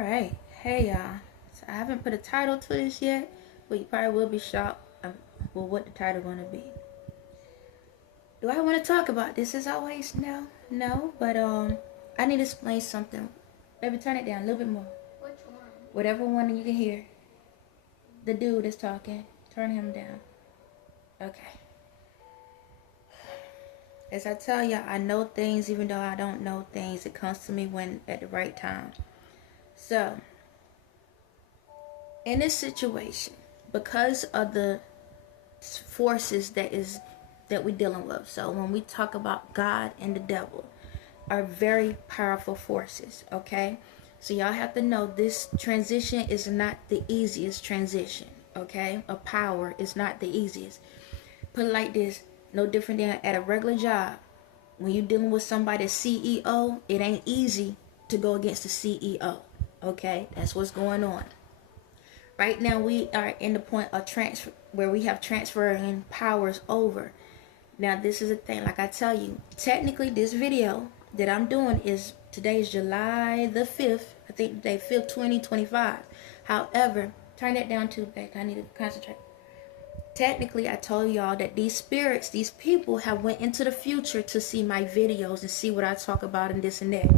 Alright, hey y'all. So I haven't put a title to this yet, but you probably will be shocked with what the title gonna be. Do I want to talk about this as always? No, but I need to explain something. Baby, turn it down a little bit more. Which one? Whatever one you can hear. The dude is talking. Turn him down. Okay. As I tell y'all, I know things even though I don't know things. It comes to me when at the right time. So, in this situation, because of the forces that we're dealing with, so when we talk about God and the devil, are very powerful forces. Okay, so y'all have to know this transition is not the easiest transition. Okay, a power is not the easiest. Put it like this: no different than at a regular job. When you're dealing with somebody's CEO, it ain't easy to go against the CEO. Okay, that's what's going on. Right now, we are in the point of transfer where we have transferring powers over. Now, this is the thing. Like I tell you, technically, this video that I'm doing is today is July the 5th. I think today 5th, 2025. However, turn that down too, back. I need to concentrate. Technically, I told y'all that these spirits, these people have went into the future to see my videos and see what I talk about and this and that.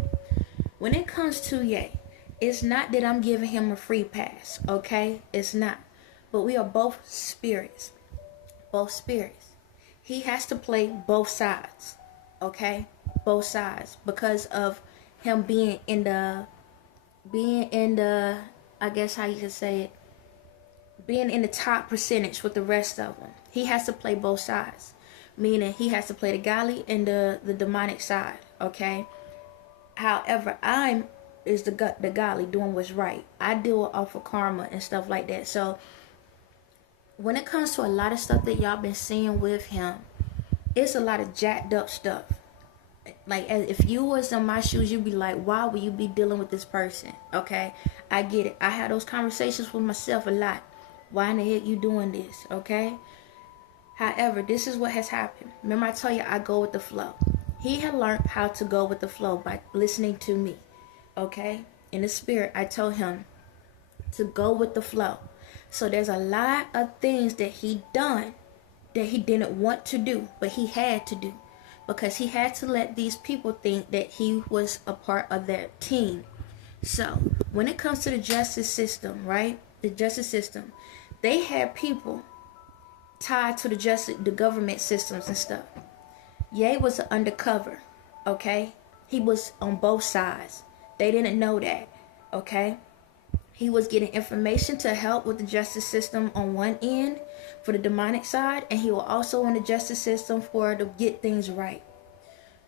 When it comes to Ye, it's not that I'm giving him a free pass, okay? It's not. But we are both spirits. Both spirits. He has to play both sides, okay? Both sides. Because of him being in the, I guess how you could say it, being in the top percentage with the rest of them. He has to play both sides. Meaning he has to play the godly and the demonic side, okay? However, I'm is the godly doing what's right. I deal off of karma and stuff like that. So when it comes to a lot of stuff that y'all been seeing with him, it's a lot of jacked up stuff. Like, if you was in my shoes, you'd be like, why would you be dealing with this person? Okay, I get it. I had those conversations with myself a lot. Why in the heck you doing this? Okay. However, this is what has happened. Remember, I tell you I go with the flow. He had learned how to go with the flow by listening to me. Okay, in the spirit, I told him to go with the flow. So there's a lot of things that he done that he didn't want to do, but he had to do, because he had to let these people think that he was a part of their team. So when it comes to the justice system, right? The justice system, they had people tied to the government systems and stuff. Ye was an undercover, okay? He was on both sides. They didn't know that, okay? He was getting information to help with the justice system on one end for the demonic side, and he was also on the justice system to get things right.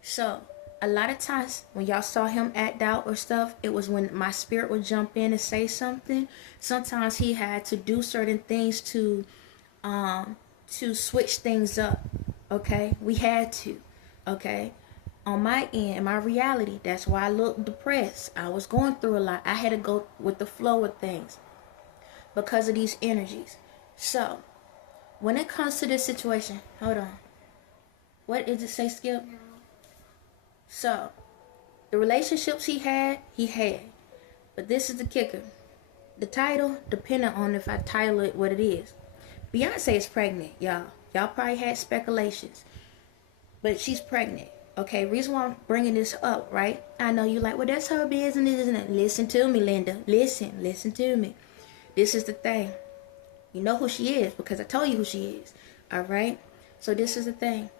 So a lot of times when y'all saw him act out or stuff, it was when my spirit would jump in and say something. Sometimes he had to do certain things to switch things up, okay? We had to, okay? On my end, in my reality, that's why I looked depressed. I was going through a lot. I had to go with the flow of things because of these energies. So when it comes to this situation, hold on. What did it say, Skip? No. So the relationships he had. But this is the kicker. The title, depending on if I title it what it is. Beyonce is pregnant, y'all. Y'all probably had speculations. But she's pregnant. Okay, reason why I'm bringing this up, right? I know you like, well, that's her business, isn't it? Listen to me, Linda. Listen to me. This is the thing. You know who she is because I told you who she is. All right? So this is the thing.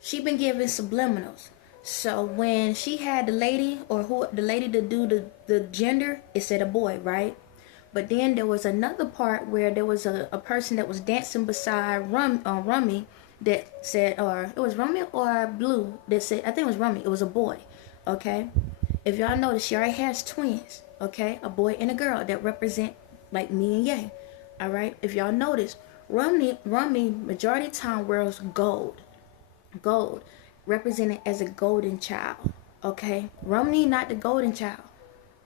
She been giving subliminals. So when she had the lady to do the gender, it said a boy, right? But then there was another part where there was a person that was dancing beside Rummy, that said, or it was Rummy or Blue that said, I think it was Rummy, it was a boy, okay? If y'all notice, she already has twins, okay? A boy and a girl that represent like me and Ye, all right? If y'all notice, Rummy majority of time wears gold, represented as a golden child, okay? Rummy not the golden child,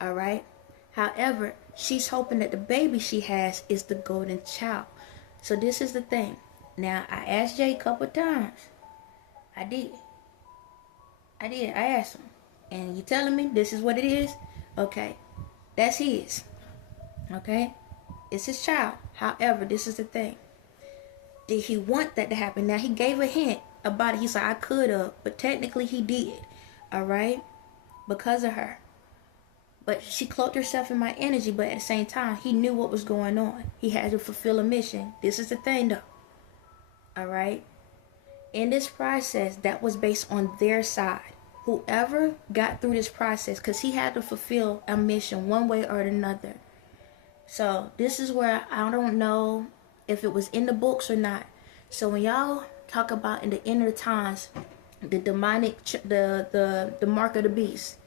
all right? However, she's hoping that the baby she has is the golden child. So this is the thing. Now, I asked Jay a couple of times. I did. I asked him. And you telling me this is what it is? Okay. That's his. Okay? It's his child. However, this is the thing. Did he want that to happen? Now, he gave a hint about it. He said, I could have, but technically he did. Alright? Because of her. But she cloaked herself in my energy, but at the same time, he knew what was going on. He had to fulfill a mission. This is the thing, though. Alright? In this process, that was based on their side. Whoever got through this process, because he had to fulfill a mission one way or another. So, this is where I don't know if it was in the books or not. So, when y'all talk about in the end of the times, the demonic, the mark of the beast,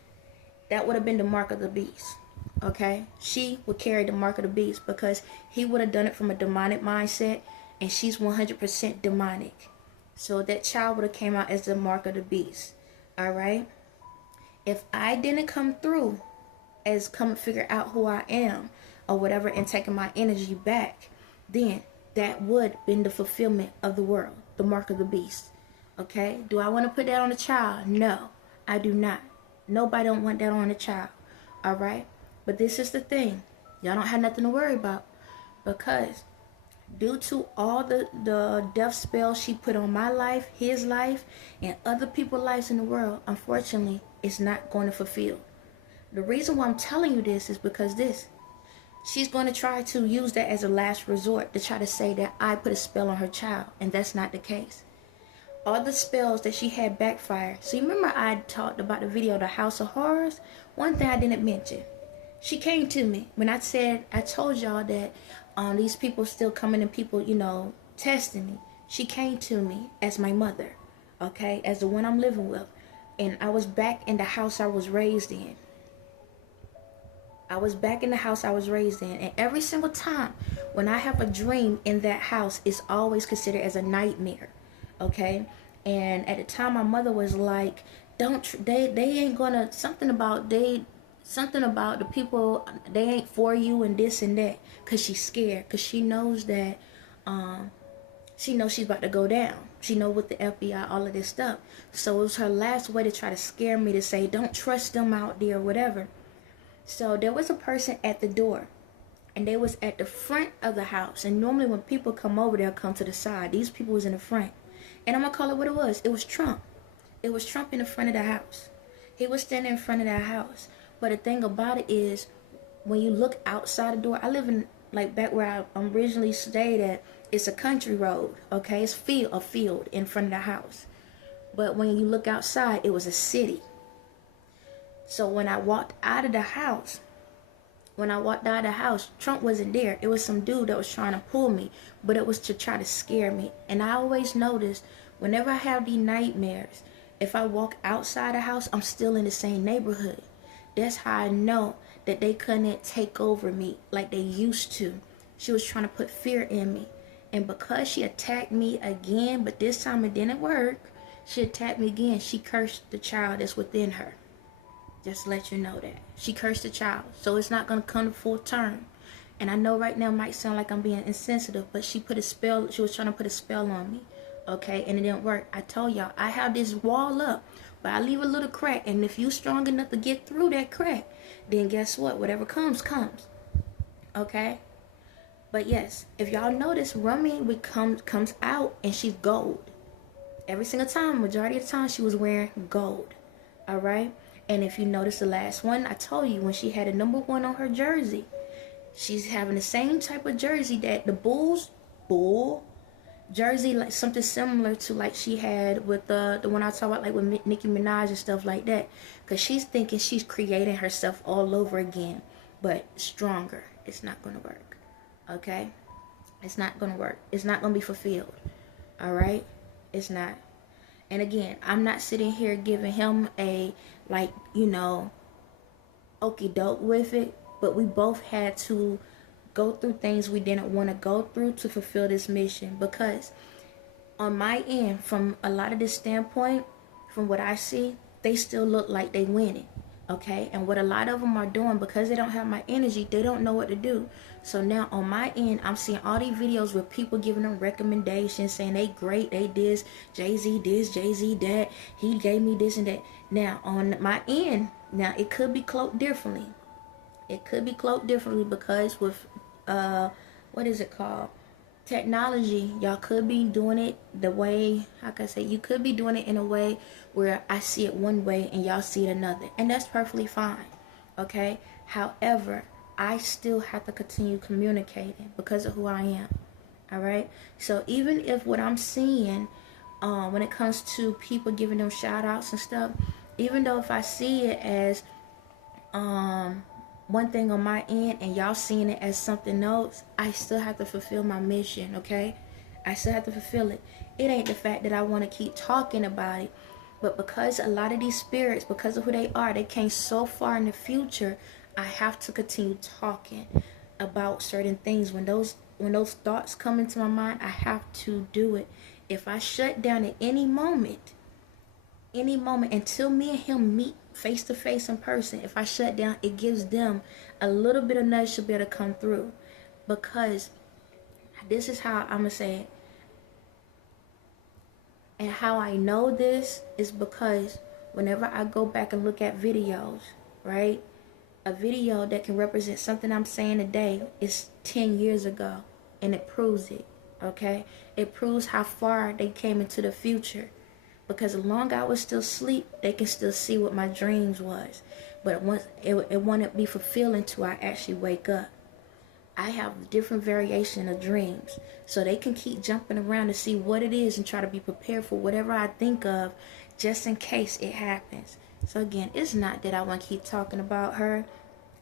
that would have been the mark of the beast. Okay? She would carry the mark of the beast because he would have done it from a demonic mindset, and she's 100% demonic. So that child would have came out as the mark of the beast. Alright? If I didn't come through as come figure out who I am or whatever and taking my energy back, then that would have been the fulfillment of the world, the mark of the beast. Okay? Do I want to put that on a child? No, I do not. Nobody don't want that on a child. Alright? But this is the thing. Y'all don't have nothing to worry about. Because due to all the death spells she put on my life, his life, and other people's lives in the world, unfortunately, it's not going to fulfill. The reason why I'm telling you this is because she's going to try to use that as a last resort to try to say that I put a spell on her child, and that's not the case. All the spells that she had backfired. So you remember I talked about the video, The House of Horrors? One thing I didn't mention. She came to me when I told y'all that these people still coming and people, testing me. She came to me as my mother, okay, as the one I'm living with. And I was back in the house I was raised in. And every single time when I have a dream in that house, it's always considered as a nightmare, okay? And at the time, my mother was like, they ain't gonna, something about the people, they ain't for you and this and that, because she's scared, because she knows that, she knows she's about to go down. She know with the FBI, all of this stuff. So it was her last way to try to scare me, to say, don't trust them out there or whatever. So there was a person at the door, and they was at the front of the house. And normally when people come over, they'll come to the side. These people was in the front. And I'm going to call it what it was. It was Trump. It was Trump in the front of the house. He was standing in front of that house. But the thing about it is, when you look outside the door, I live in, like, back where I originally stayed at, it's a country road, okay? It's a field in front of the house. But when you look outside, it was a city. So when I walked out of the house, Trump wasn't there. It was some dude that was trying to pull me, but it was to try to scare me. And I always notice, whenever I have these nightmares, if I walk outside the house, I'm still in the same neighborhood. That's how I know that they couldn't take over me like they used to. She was trying to put fear in me. And because she attacked me again, but this time it didn't work, she attacked me again. She cursed the child that's within her. Just to let you know that. She cursed the child. So it's not going to come to full term. And I know right now it might sound like I'm being insensitive, but she was trying to put a spell on me. Okay? And it didn't work. I told y'all, I have this wall up, but I leave a little crack. And if you're strong enough to get through that crack, then guess what? Whatever comes, comes. Okay? But yes, if y'all notice, RUMNI comes out and she's gold. Every single time, majority of the time, she was wearing gold. Alright? And if you notice the last one, I told you, when she had a number 1 on her jersey, she's having the same type of jersey that the bull jersey, like something similar to like she had with the one I talk about, like with Nicki Minaj and stuff like that. Because she's thinking she's creating herself all over again, but stronger. It's not going to work. Okay? It's not going to work. It's not going to be fulfilled. Alright? It's not. And again, I'm not sitting here giving him a, like, okie doke with it. But we both had to go through things we didn't want to go through to fulfill this mission. Because on my end, from a lot of this standpoint, from what I see, they still look like they winning. Okay? And what a lot of them are doing, because they don't have my energy, they don't know what to do. So now on my end, I'm seeing all these videos with people giving them recommendations, saying they great, they this, Jay-Z this, Jay-Z that, he gave me this and that. Now on my end, now it could be cloaked differently. It could be cloaked differently because with what is it called? Technology, y'all could be doing it the way, how can I say, you could be doing it in a way where I see it one way and y'all see it another, and that's perfectly fine. Okay, however, I still have to continue communicating because of who I am. All right, so even if what I'm seeing when it comes to people giving them shout outs and stuff, even though if I see it as one thing on my end and y'all seeing it as something else, I still have to fulfill my mission. Okay, I still have to fulfill it. It ain't the fact that I want to keep talking about it, but because a lot of these spirits, because of who they came so far in the future, I have to continue talking about certain things. When those thoughts come into my mind, I have to do it. If I shut down at any moment until me and him meet face to face in person, if I shut down, it gives them a little bit of nudge to be able to come through. Because this is how I'm gonna say it, and how I know this is because whenever I go back and look at videos, right, a video that can represent something I'm saying today is 10 years ago, and it proves it. Okay, it proves how far they came into the future. Because as long as I was still asleep, they can still see what my dreams was. But once it won't be fulfilled until I actually wake up. I have different variation of dreams, so they can keep jumping around to see what it is and try to be prepared for whatever I think of, just in case it happens. So again, it's not that I want to keep talking about her.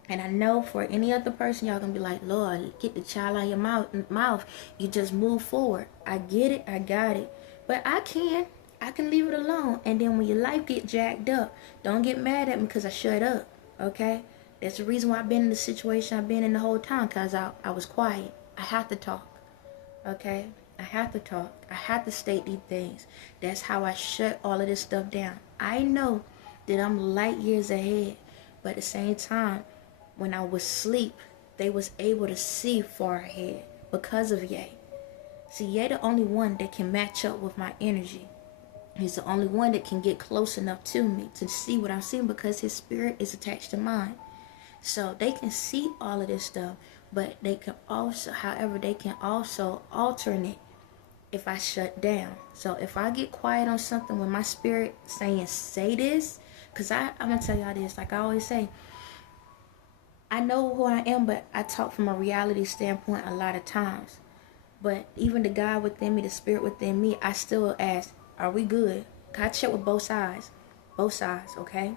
And I know for any other person, y'all gonna be like, Lord, get the child out of your mouth. You just move forward. I get it. I got it. But I can leave it alone. And then when your life get jacked up, don't get mad at me because I shut up. Okay? That's the reason why I've been in the situation I've been in the whole time, because I was quiet. I have to talk. Okay? I have to talk. I have to state these things. That's how I shut all of this stuff down. I know that I'm light years ahead. But at the same time, when I was asleep, they was able to see far ahead because of Ye. See, Ye the only one that can match up with my energy. He's the only one that can get close enough to me to see what I'm seeing, because his spirit is attached to mine. So they can see all of this stuff, but they can also, however, they can also alternate if I shut down. So if I get quiet on something when my spirit saying, say this, because I'm going to tell y'all this, like I always say, I know who I am, but I talk from a reality standpoint a lot of times. But even the God within me, the spirit within me, I still ask, are we good? I check with both sides, okay?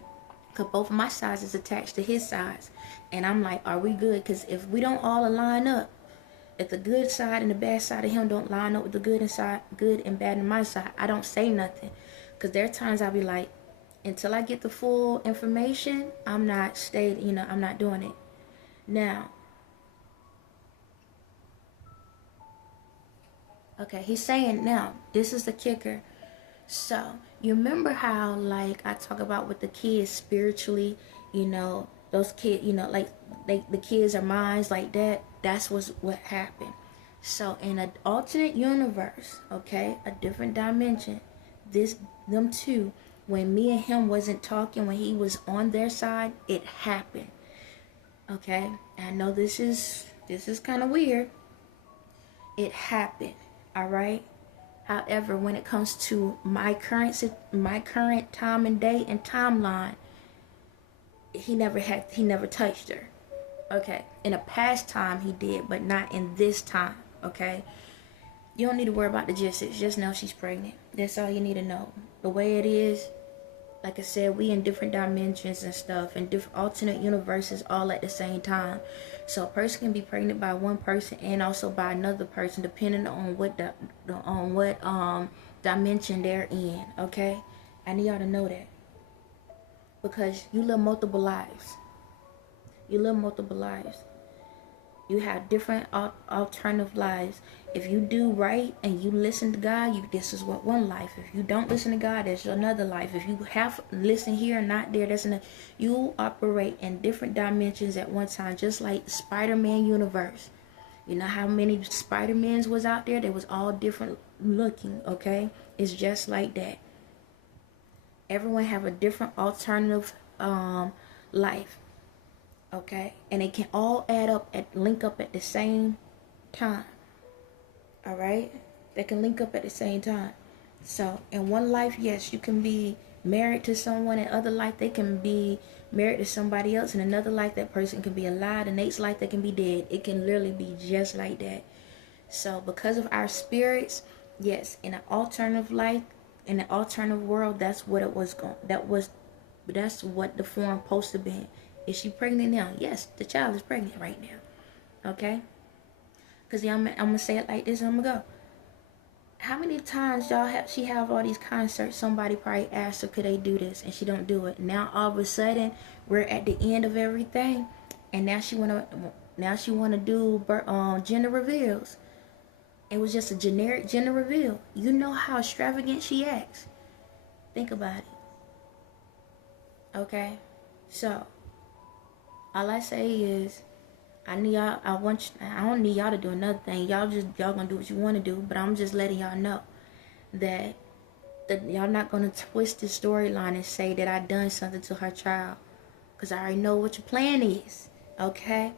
Because both of my sides is attached to his sides. And I'm like, are we good? Because if we don't all align up, if the good side and the bad side of him don't line up with the good and bad in my side, I don't say nothing. Because there are times I'll be like, until I get the full information, I'm not I'm not doing it. Now, okay, he's saying now, this is the kicker. So, you remember how, like, I talk about with the kids spiritually, those kids, like the kids are minds like that. That's what happened. So, in an alternate universe, okay, a different dimension, them two, when me and him wasn't talking, when he was on their side, it happened. Okay, I know this is kind of weird. It happened, all right? However, when it comes to my current time and day and timeline, he never touched her. Okay, in a past time he did, but not in this time. Okay, you don't need to worry about the logistics. Just know she's pregnant. That's all you need to know. The way it is, like I said, we in different dimensions and stuff, and different alternate universes all at the same time. So a person can be pregnant by one person and also by another person, depending on what dimension they're in. Okay, I need y'all to know that, because you live multiple lives. You have different alternative lives. If you do right and you listen to God, this is what one life. If you don't listen to God, there's another life. If you have listen here and not there, that's another. You operate in different dimensions at one time, just like Spider-Man universe. You know how many Spider-Mans was out there? They was all different looking, okay? It's just like that. Everyone have a different alternative life. Okay? And they can all add up and link up at the same time. All right? They can link up at the same time. So, in one life, yes, you can be married to someone. In other life, they can be married to somebody else. In another life, that person can be alive. In next life, they can be dead. It can literally be just like that. So, because of our spirits, yes, in an alternative life, in an alternative world, that's what it was going. That's what the form supposed to be. Is she pregnant now? Yes, the child is pregnant right now. Okay? Because I'm gonna say it like this, and I'm gonna go. How many times she have all these concerts, somebody probably asked her, could they do this, and she don't do it. Now all of a sudden we're at the end of everything, and now she wanna do gender reveals. It was just a generic gender reveal. You know how extravagant she acts. Think about it. Okay? So all I say is, I don't need y'all to do another thing. Y'all gonna do what you want to do, but I'm just letting y'all know that y'all not gonna twist the storyline and say that I done something to her child, because I already know what your plan is. Okay,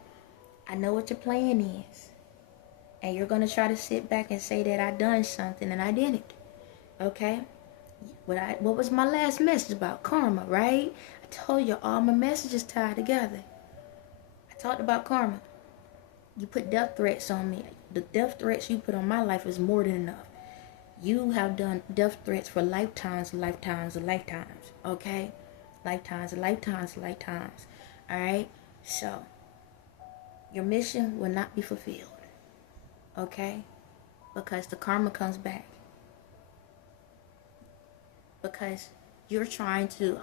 I know what your plan is, and you're gonna try to sit back and say that I done something and I didn't. Okay, what was my last message about? Karma, right? I told you all my messages tied together. I talked about karma. You put death threats on me. The death threats you put on my life is more than enough. You have done death threats for lifetimes, lifetimes, and lifetimes. Okay? Lifetimes, lifetimes, lifetimes. Alright? So, your mission will not be fulfilled. Okay? Because the karma comes back. Because you're trying to...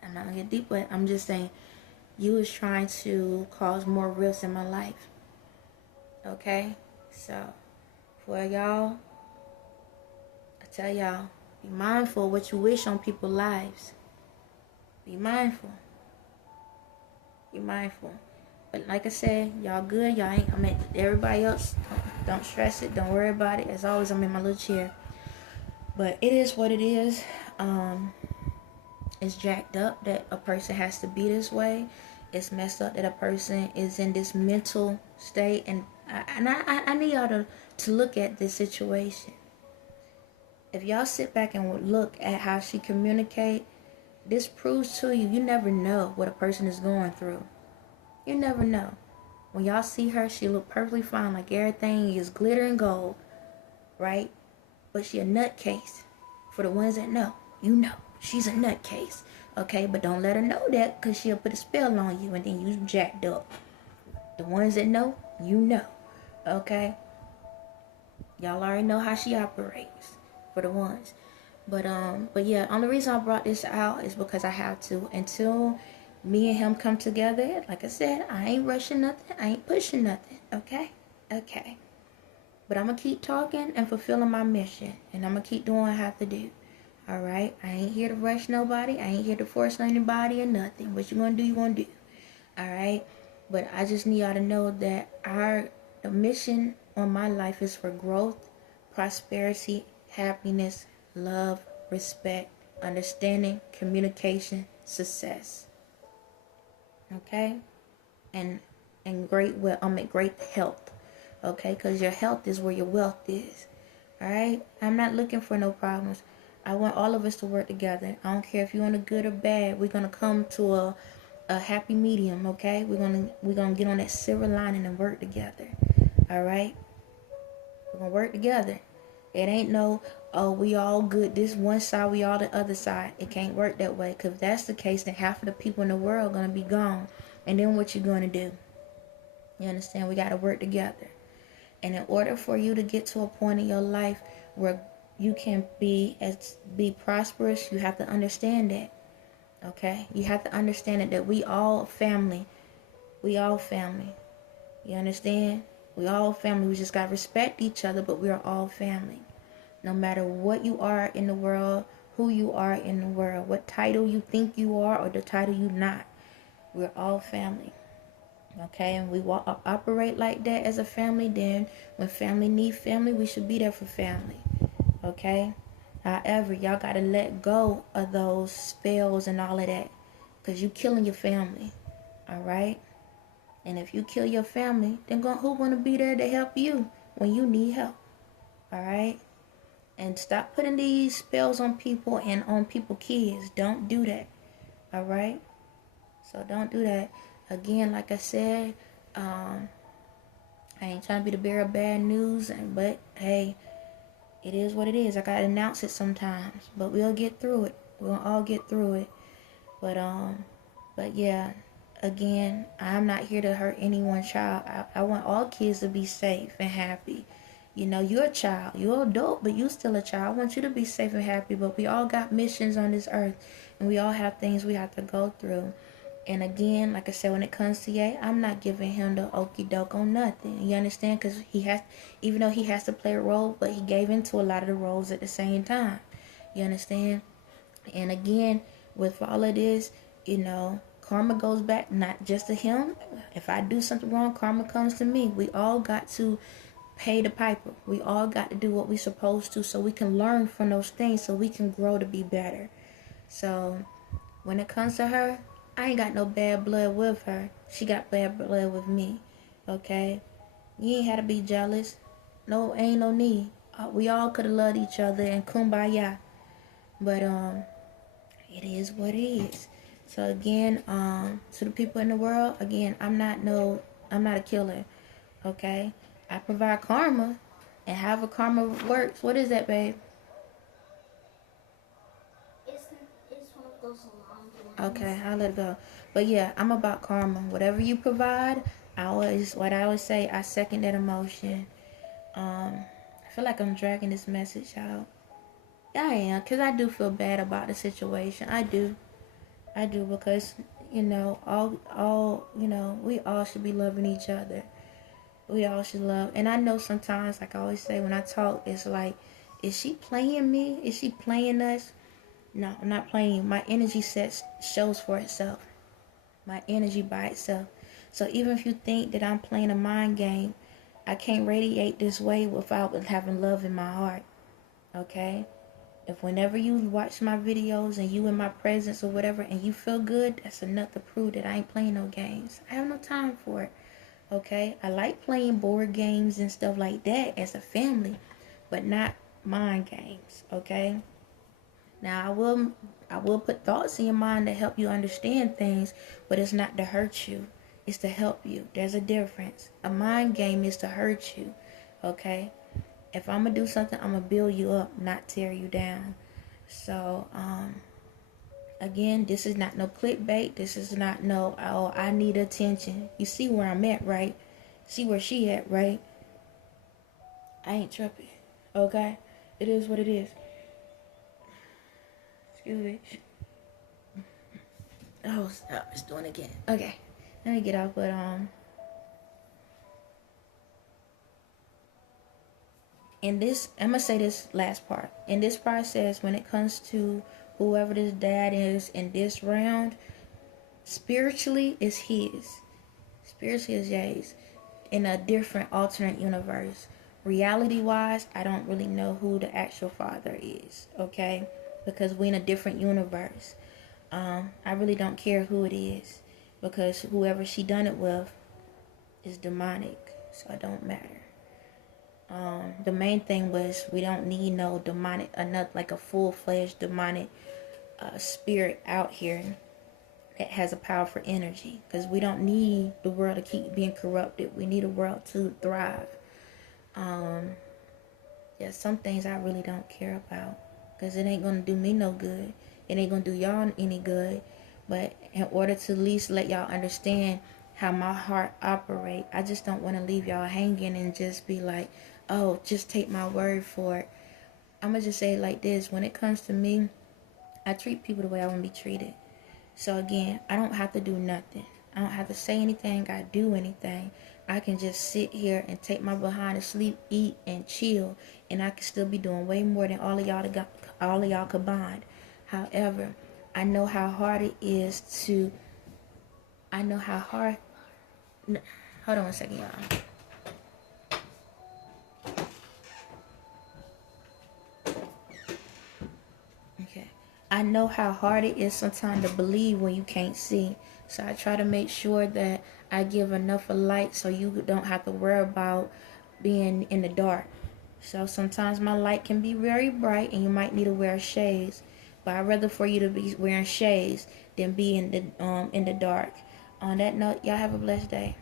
I'm not going to get deep, but I'm just saying... You was trying to cause more rifts in my life. Okay? So, for y'all, I tell y'all, be mindful of what you wish on people's lives. Be mindful. Be mindful. But like I said, y'all good. Y'all ain't, everybody else, don't stress it. Don't worry about it. As always, I'm in my little chair. But it is what it is. It's jacked up that a person has to be this way. It's messed up that a person is in this mental state. And I need y'all to look at this situation. If y'all sit back and look at how she communicate, this proves to you, you never know what a person is going through. You never know. When y'all see her, she look perfectly fine, like everything is glitter and gold, right? But she a nutcase. For the ones that know, you know. She's a nutcase, okay? But don't let her know that, because she'll put a spell on you and then you jacked up. The ones that know, you know, okay? Y'all already know how she operates, for the ones. But yeah, only reason I brought this out is because I have to. Until me and him come together, like I said, I ain't rushing nothing. I ain't pushing nothing, okay? Okay. But I'm going to keep talking and fulfilling my mission. And I'm going to keep doing what I have to do. Alright, I ain't here to rush nobody. I ain't here to force anybody or nothing. What you gonna do, you gonna do. Alright, but I just need y'all to know that the mission on my life is for growth, prosperity, happiness, love, respect, understanding, communication, success. Okay, and great great health. Okay, because your health is where your wealth is. Alright, I'm not looking for no problems. I want all of us to work together. I don't care if you're on a good or bad. We're gonna come to a happy medium, okay? We're gonna get on that silver lining and work together. Alright? We're gonna work together. It ain't no, oh, we all good this one side, we all the other side. It can't work that way. Because if that's the case, then half of the people in the world are gonna be gone. And then what you gonna do? You understand? We gotta work together. And in order for you to get to a point in your life where you can be prosperous, you have to understand that. Okay? You have to understand that we all family. We all family. You understand? We all family. We just got to respect each other, but we are all family. No matter what you are in the world, who you are in the world, what title you think you are or the title you not, we're all family. Okay? And we operate like that as a family. Then when family need family, we should be there for family. Okay? However, y'all got to let go of those spells and all of that. Because you killing your family. All right? And if you kill your family, then who gonna be there to help you when you need help? All right? And stop putting these spells on people and on people's kids. Don't do that. All right? So don't do that. Again, like I said, I ain't trying to be the bearer of bad news, but hey, it is what it is. I gotta announce it sometimes, but we'll get through it. We'll all get through it. But yeah, again, I'm not here to hurt anyone's child. I want all kids to be safe and happy. You know, you're a child. You're an adult, but you're still a child. I want you to be safe and happy, but we all got missions on this earth, and we all have things we have to go through. And again, like I said, when it comes to Ye, I'm not giving him the okie doke on nothing. You understand? Because he has, even though he has to play a role, but he gave into a lot of the roles at the same time. You understand? And again, with all of this, you know, karma goes back not just to him. If I do something wrong, karma comes to me. We all got to pay the piper. We all got to do what we're supposed to so we can learn from those things so we can grow to be better. So when it comes to her, I ain't got no bad blood with her. She got bad blood with me. Okay? You ain't had to be jealous. No, ain't no need. We all could have loved each other and kumbaya. But it is what it is. So again, to the people in the world, again, I'm not a killer. Okay? I provide karma, and however karma works. What is that, babe? It's one of those alarm ones. Okay, I'll let it go. But yeah, I'm about karma. Whatever you provide, I always say, I second that emotion. I feel like I'm dragging this message out. Yeah, I am, because I do feel bad about the situation. I do because, you know, we all should be loving each other. We all should love. And I know sometimes, like I always say, when I talk, it's like, is she playing me? Is she playing us? No, I'm not playing. My energy set shows for itself. My energy by itself. So even if you think that I'm playing a mind game, I can't radiate this way without having love in my heart. Okay? If whenever you watch my videos and you in my presence or whatever and you feel good, that's enough to prove that I ain't playing no games. I have no time for it. Okay? I like playing board games and stuff like that as a family, but not mind games. Okay? Now I will put thoughts in your mind to help you understand things, but it's not to hurt you. It's to help you. There's a difference. A mind game is to hurt you. Okay? If I'm gonna do something, I'm gonna build you up, not tear you down. So, again, this is not no clickbait. This is not no, oh, I need attention. You see where I'm at, right? See where she at, right? I ain't tripping. Okay? It is what it is. Excuse me. Oh, stop. It's doing it again. Okay. Let me get off, but, in this, I'm going to say this last part. In this process, when it comes to whoever this dad is in this round, spiritually is his. Spiritually is Jay's. In a different alternate universe. Reality-wise, I don't really know who the actual father is. Okay? Because we're in a different universe. I really don't care who it is. Because whoever she done it with is demonic. So it don't matter. The main thing was we don't need no demonic, like a full-fledged demonic spirit out here that has a powerful energy. Because we don't need the world to keep being corrupted. We need a world to thrive. Yeah, some things I really don't care about. Because it ain't going to do me no good. It ain't going to do y'all any good. But in order to at least let y'all understand how my heart operates, I just don't want to leave y'all hanging and just be like, oh, just take my word for it. I'm going to just say it like this. When it comes to me, I treat people the way I want to be treated. So again, I don't have to do nothing. I don't have to say anything. I do anything. I can just sit here and take my behind to sleep, eat, and chill. And I can still be doing way more than all of y'all combined. However, I know how hard it is to... Hold on one second, y'all. Okay. I know how hard it is sometimes to believe when you can't see. So I try to make sure that I give enough of light so you don't have to worry about being in the dark. So sometimes my light can be very bright and you might need to wear shades. But I'd rather for you to be wearing shades than be in the dark. On that note, y'all have a blessed day.